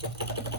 Thank yep. you.